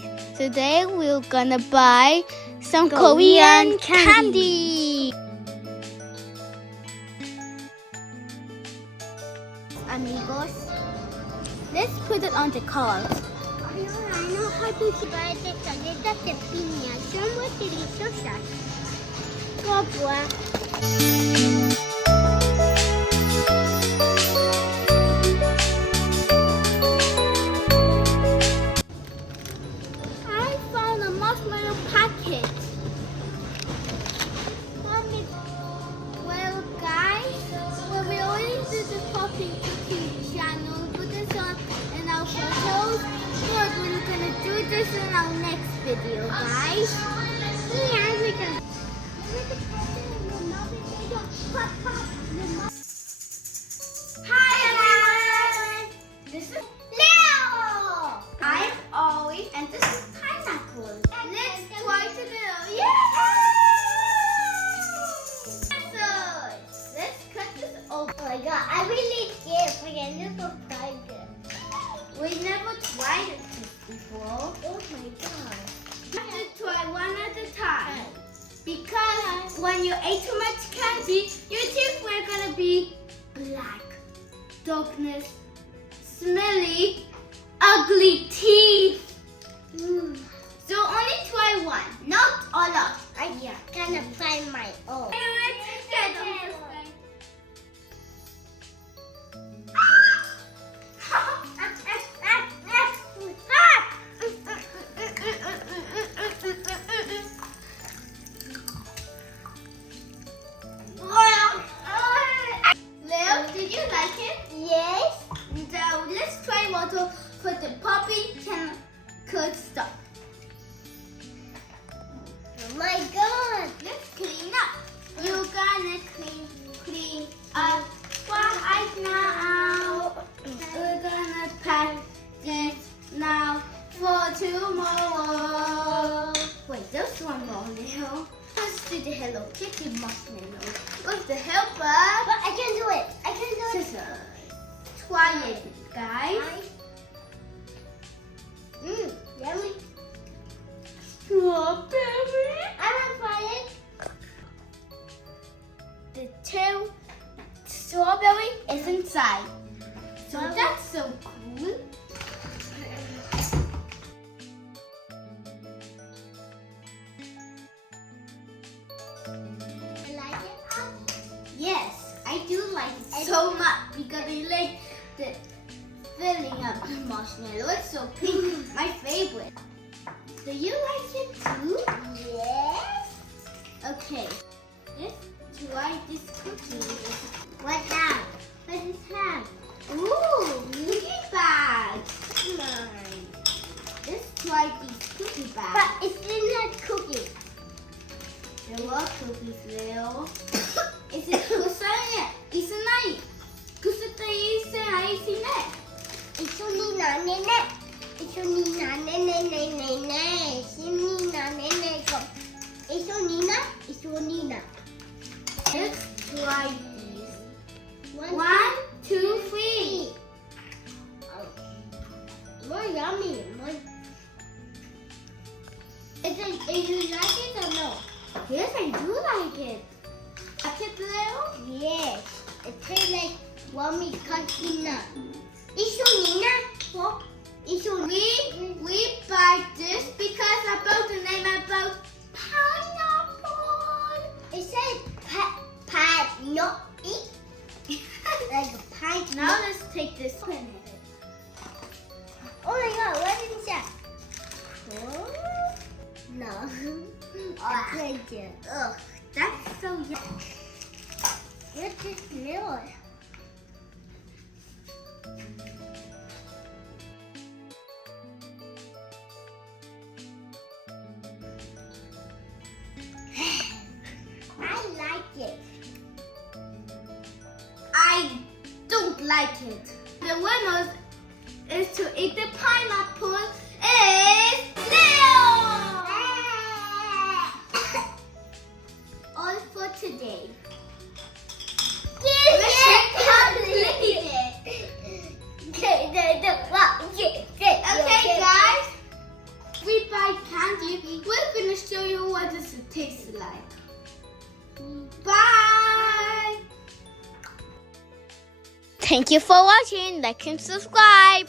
guys! Today we're gonna buy some Korean candy. Amigos, let's put it on the cart. I know how to buy the caletas de piña. Son muy deliciosas. I found a marshmallow packet. Well, guys, when we always do the popping cooking channel, put this on in our photos. But we're gonna do this in our next video, guys. Yeah, we're gonna. Hi everyone! This is Leo! I'm Ollie and this is Pineapple. Let's try to do let's cut this open. Oh my god, I really scared. I never tried it. We never tried it before. Oh my god. You have to try one at a time. Because when you ate too much candy, your teeth were gonna be black, darkness, smelly, ugly teeth. So only try one, not all of. I'm gonna find my own. Leo, did you like it? Yes. So let's try what to put the poppy can could stop. Oh my god. Let's clean up. You're gonna clean up right now. We're gonna pack this now for tomorrow. Wait, there's one more, Leo. Let's do the Hello Kitty marshmallow with the helper. But I can do it. I can do it. Scissors. Try it, guys. Yummy. Strawberry. I want to try it. The two strawberry is inside. So that's so cool. You like it? Yes, I do like it so much because I like the filling up the marshmallow. It's so pink, my favorite. Do you like it too? Yes. Okay, let's try this cookie. What's that? What is that? Ooh, cookie bags. Nice. Let's try these cookie bags. But it's not cookie. There are cookies, Leo. 이제 고사해. 이스나이. 그스타 이스나이 이스네. 이순이 나네네. 이순이 나네네네네네. 이순이 나네네. 이순이나. 이순이나. Let's try these. One, 1, 2, 3. more yummy. More. Is you like it or no? Yes, I do like it. Like it, Leo? Yes. It tastes like yummy kakina. 이순이나. 뭐? 이순이. We buy this because about the name about pineapple. It says no eat. Like a pine. Now let's take this one. Oh my god, what is that? Oh, no. I can't get. Ugh, that's so yummy. What's this milk? I like it. I don't like it. The winner is to eat the pineapple is Leo! All for today. Okay, guys. We show you what it tastes like. Bye! Thank you for watching. Like and subscribe.